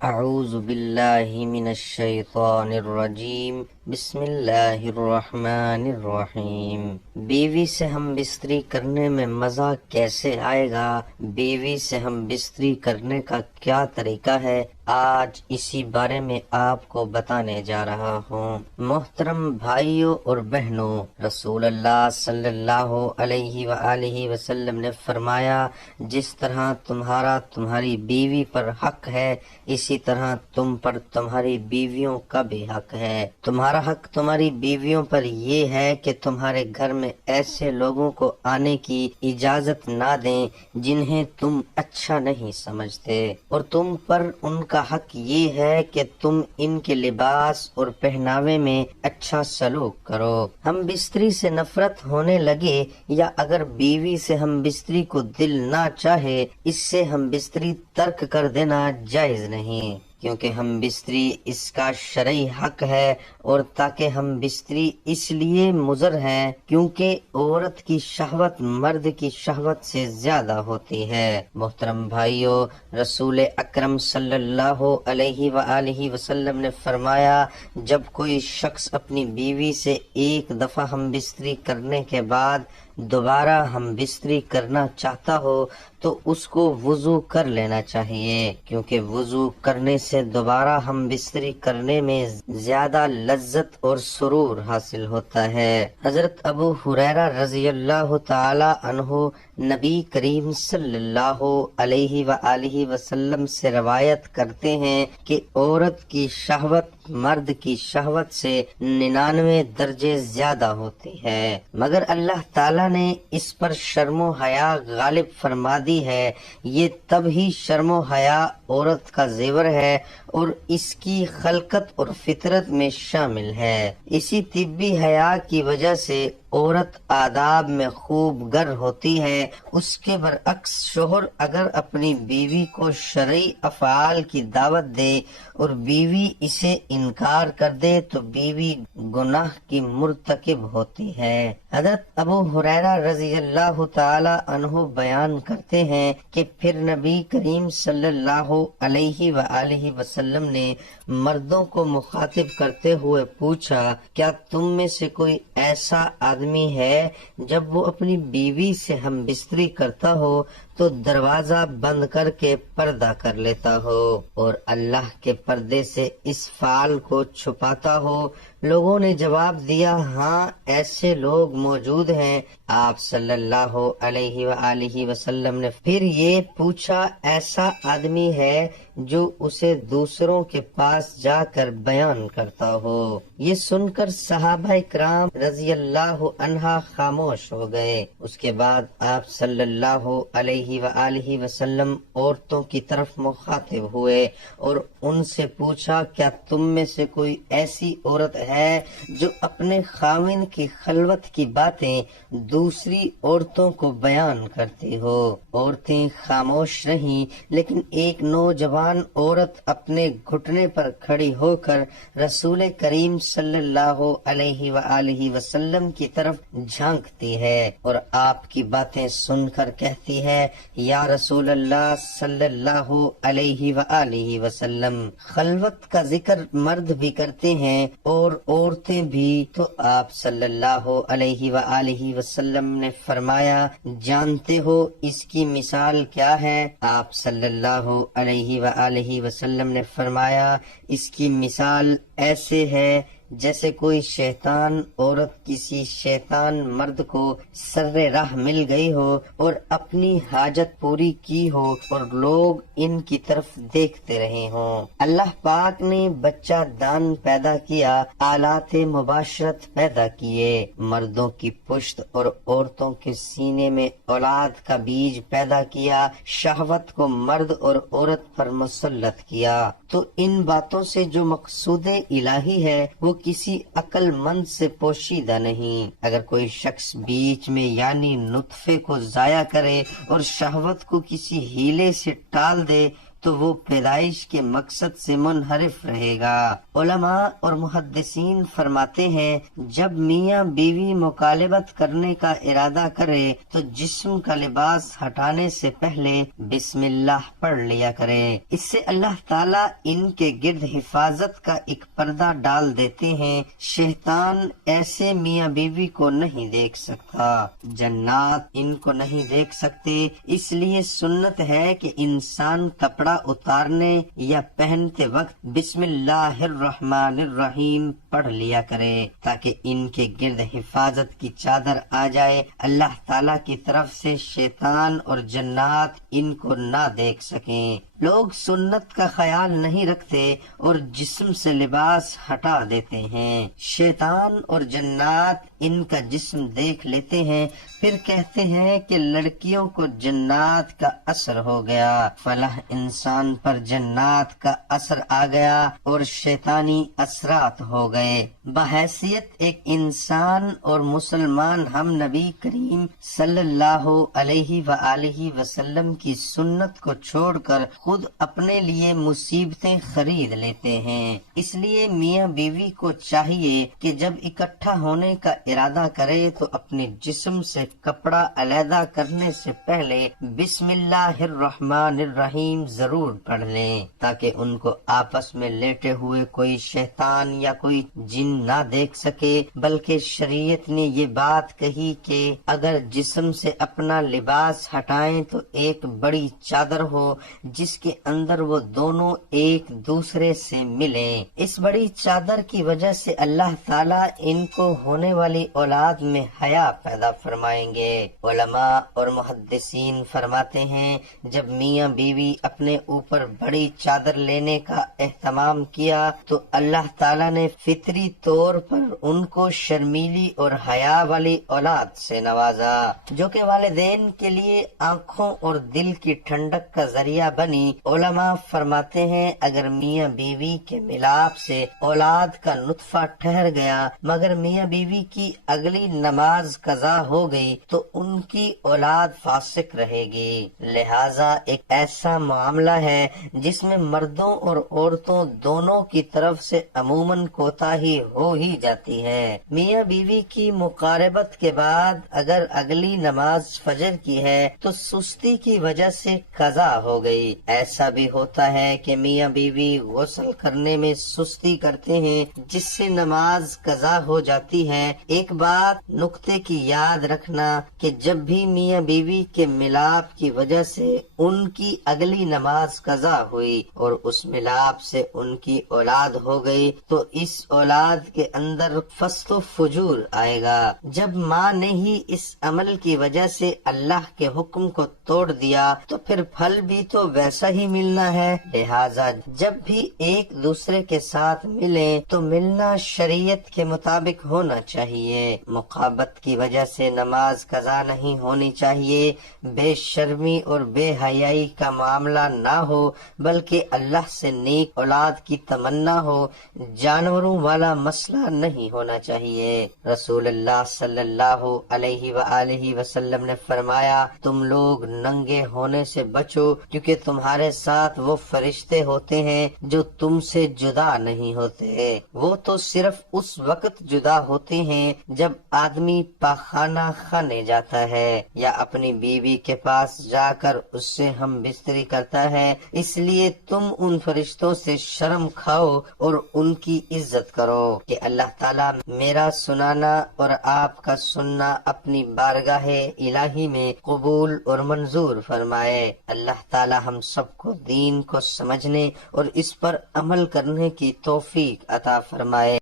اعوذ باللہ من الشیطان الرجیم، بسم اللہ الرحمن الرحیم۔ بیوی سے ہم بستری کرنے میں مزہ کیسے آئے گا؟ بیوی سے ہم بستری کرنے کا کیا طریقہ ہے؟ آج اسی بارے میں آپ کو بتانے جا رہا ہوں۔ محترم بھائیوں اور بہنوں، رسول اللہ صلی اللہ علیہ وآلہ وسلم نے فرمایا، جس طرح تمہارا تمہاری بیوی پر حق ہے، اسی طرح تم پر تمہاری بیویوں کا بھی حق ہے۔ تمہارا حق تمہاری بیویوں پر یہ ہے کہ تمہارے گھر میں ایسے لوگوں کو آنے کی اجازت نہ دیں جنہیں تم اچھا نہیں سمجھتے، اور تم پر ان کا حق یہ ہے کہ تم ان کے لباس اور پہناوے میں اچھا سلوک کرو۔ ہم بستری سے نفرت ہونے لگے یا اگر بیوی سے ہم بستری کو دل نہ چاہے، اس سے ہم بستری ترک کر دینا جائز نہیں، کیونکہ ہم بستری اس کا شرعی حق ہے، اور تاکہ ہم بستری اس لیے مضر ہے کیونکہ عورت کی شہوت مرد کی شہوت سے زیادہ ہوتی ہے۔ محترم بھائیو، رسول اکرم صلی اللہ علیہ وآلہ وسلم نے فرمایا، جب کوئی شخص اپنی بیوی سے ایک دفعہ ہم بستری کرنے کے بعد دوبارہ ہم بستری کرنا چاہتا ہو تو اس کو وضو کر لینا چاہیے، کیونکہ وضو کرنے سے دوبارہ ہم بستری کرنے میں زیادہ لذت اور سرور حاصل ہوتا ہے۔ حضرت ابو ہریرہ رضی اللہ تعالی عنہ نبی کریم صلی اللہ علیہ وآلہ وسلم سے روایت کرتے ہیں کہ عورت کی شہوت مرد کی شہوت سے 99 درجے زیادہ ہوتی ہے، مگر اللہ تعالیٰ نے اس پر شرم و حیا غالب فرما دی ہے۔ یہ تب ہی شرم و حیا عورت کا زیور ہے اور اس کی خلقت اور فطرت میں شامل ہے۔ اسی طبی حیا کی وجہ سے عورت آداب میں خوب گر ہوتی ہے۔ اس کے برعکس شوہر اگر اپنی بیوی کو شرعی افعال کی دعوت دے اور بیوی اسے انکار کر دے تو بیوی گناہ کی مرتکب ہوتی ہے۔ حضرت ابو ہریرہ رضی اللہ تعالی عنہ بیان کرتے ہیں کہ پھر نبی کریم صلی اللہ علیہ وآلہ وسلم نے مردوں کو مخاطب کرتے ہوئے پوچھا، کیا تم میں سے کوئی ایسا آدمی ہے جب وہ اپنی بیوی سے ہم بستری کرتا ہو تو دروازہ بند کر کے پردہ کر لیتا ہو اور اللہ کے پردے سے اس فعل کو چھپاتا ہو؟ لوگوں نے جواب دیا، ہاں ایسے لوگ موجود ہیں۔ آپ صلی اللہ علیہ وآلہ وسلم نے پھر یہ پوچھا، ایسا آدمی ہے جو اسے دوسروں کے پاس جا کر بیان کرتا ہو؟ یہ سن کر صحابہ کرام رضی اللہ عنہ خاموش ہو گئے۔ اس کے بعد آپ صلی اللہ علیہ وآلہ وسلم عورتوں کی طرف مخاطب ہوئے اور ان سے پوچھا، کیا تم میں سے کوئی ایسی عورت ہے جو اپنے خاوند کی خلوت کی باتیں دوسری عورتوں کو بیان کرتی ہو؟ عورتیں خاموش رہیں، لیکن ایک نوجوان عورت اپنے گھٹنے پر کھڑی ہو کر رسول کریم صلی اللہ علیہ وآلہ وسلم کی طرف جھانکتی ہے اور آپ کی باتیں سن کر کہتی ہے، یا رسول اللہ صلی اللہ علیہ وآلہ وسلم، خلوت کا ذکر مرد بھی کرتے ہیں اور عورتیں بھی، تو آپ صلی اللہ علیہ وآلہ وسلم نے فرمایا، جانتے ہو اس کی مثال کیا ہے؟ آپ صلی اللہ علیہ وآلہ وسلم نے فرمایا، اس کی مثال ایسے ہے جیسے کوئی شیطان عورت کسی شیطان مرد کو سر راہ مل گئی ہو اور اپنی حاجت پوری کی ہو اور لوگ ان کی طرف دیکھتے رہے ہوں۔ اللہ پاک نے بچہ دان پیدا کیا، آلات مباشرت پیدا کیے، مردوں کی پشت اور عورتوں کے سینے میں اولاد کا بیج پیدا کیا، شہوت کو مرد اور عورت پر مسلط کیا، تو ان باتوں سے جو مقصود الہی ہے وہ کسی عقل مند سے پوشیدہ نہیں۔ اگر کوئی شخص بیچ میں یعنی نطفے کو ضائع کرے اور شہوت کو کسی ہیلے سے ٹال دے تو وہ پیدائش کے مقصد سے منحرف رہے گا۔ علماء اور محدثین فرماتے ہیں جب میاں بیوی مکالمت کرنے کا ارادہ کرے تو جسم کا لباس ہٹانے سے پہلے بسم اللہ پڑھ لیا کرے۔ اس سے اللہ تعالیٰ ان کے گرد حفاظت کا ایک پردہ ڈال دیتے ہیں، شیطان ایسے میاں بیوی کو نہیں دیکھ سکتا، جنات ان کو نہیں دیکھ سکتے۔ اس لیے سنت ہے کہ انسان کپڑا اتارنے یا پہنتے وقت بسم اللہ الرحمن الرحیم پڑھ لیا کرے تاکہ ان کے گرد حفاظت کی چادر آ جائے، اللہ تعالیٰ کی طرف سے شیطان اور جنات ان کو نہ دیکھ سکیں۔ لوگ سنت کا خیال نہیں رکھتے اور جسم سے لباس ہٹا دیتے ہیں، شیطان اور جنات ان کا جسم دیکھ لیتے ہیں، پھر کہتے ہیں کہ لڑکیوں کو جنات کا اثر ہو گیا، فلاح انسان پر جنات کا اثر آ گیا اور شیطانی اثرات ہو گئے۔ بحیثیت ایک انسان اور مسلمان ہم نبی کریم صلی اللہ علیہ وآلہ وسلم کی سنت کو چھوڑ کر خود اپنے لیے مصیبتیں خرید لیتے ہیں۔ اس لیے میاں بیوی کو چاہیے کہ جب اکٹھا ہونے کا ارادہ کرے تو اپنے جسم سے کپڑا علیحدہ کرنے سے پہلے بسم اللہ الرحمن الرحیم ضرور پڑھ لیں تاکہ ان کو آپس میں لیٹے ہوئے کوئی شیطان یا کوئی جن نہ دیکھ سکے، بلکہ شریعت نے یہ بات کہی کہ اگر جسم سے اپنا لباس ہٹائیں تو ایک بڑی چادر ہو جس کے اندر وہ دونوں ایک دوسرے سے ملیں۔ اس بڑی چادر کی وجہ سے اللہ تعالیٰ ان کو ہونے والی اولاد میں حیا پیدا فرمائیں گے۔ علماء اور محدثین فرماتے ہیں جب میاں بیوی اپنے اوپر بڑی چادر لینے کا اہتمام کیا تو اللہ تعالیٰ نے فطری طور پر ان کو شرمیلی اور حیا والی اولاد سے نوازا، جو کہ والدین کے لیے آنکھوں اور دل کی ٹھنڈک کا ذریعہ بنی۔ علماء فرماتے ہیں اگر میاں بیوی کے ملاپ سے اولاد کا نطفہ ٹھہر گیا مگر میاں بیوی کی اگلی نماز قضا ہو گئی تو ان کی اولاد فاسق رہے گی۔ لہذا ایک ایسا معاملہ ہے جس میں مردوں اور عورتوں دونوں کی طرف سے عموماً کوتاہی ہو ہی جاتی ہے۔ میاں بیوی کی مقاربت کے بعد اگر اگلی نماز فجر کی ہے تو سستی کی وجہ سے قضا ہو گئی۔ ایسا بھی ہوتا ہے کہ میاں بیوی غسل کرنے میں سستی کرتے ہیں جس سے نماز قضا ہو جاتی ہے۔ ایک بات نقطے کی یاد رکھنا کہ جب بھی میاں بیوی کے ملاپ کی وجہ سے ان کی اگلی نماز قضا ہوئی اور اس ملاپ سے ان کی اولاد ہو گئی تو اس اولاد کے اندر فسق و فجور آئے گا۔ جب ماں نے ہی اس عمل کی وجہ سے اللہ کے حکم کو توڑ دیا تو پھر پھل بھی تو ویسا ہی ملنا ہے۔ لہذا جب بھی ایک دوسرے کے ساتھ ملیں تو ملنا شریعت کے مطابق ہونا چاہیے۔ مقابت کی وجہ سے نماز قضا نہیں ہونی چاہیے، بے شرمی اور بے حیائی کا معاملہ نہ ہو بلکہ اللہ سے نیک اولاد کی تمنا ہو، جانوروں والا مسئلہ نہیں ہونا چاہیے۔ رسول اللہ صلی اللہ علیہ وآلہ وسلم نے فرمایا تم لوگ ننگے ہونے سے بچو کیونکہ تمہارے ساتھ وہ فرشتے ہوتے ہیں جو تم سے جدا نہیں ہوتے، وہ تو صرف اس وقت جدا ہوتے ہیں جب آدمی پاخانہ خانے جاتا ہے یا اپنی بیوی کے پاس جا کر اس سے ہم بستری کرتا ہے، اس لیے تم ان فرشتوں سے شرم کھاؤ اور ان کی عزت کرو کہ اللہ تعالیٰ میرا سنانا اور آپ کا سننا اپنی بارگاہ الہی میں قبول اور منظور فرمائے۔ اللہ تعالیٰ ہم سب کو دین کو سمجھنے اور اس پر عمل کرنے کی توفیق عطا فرمائے۔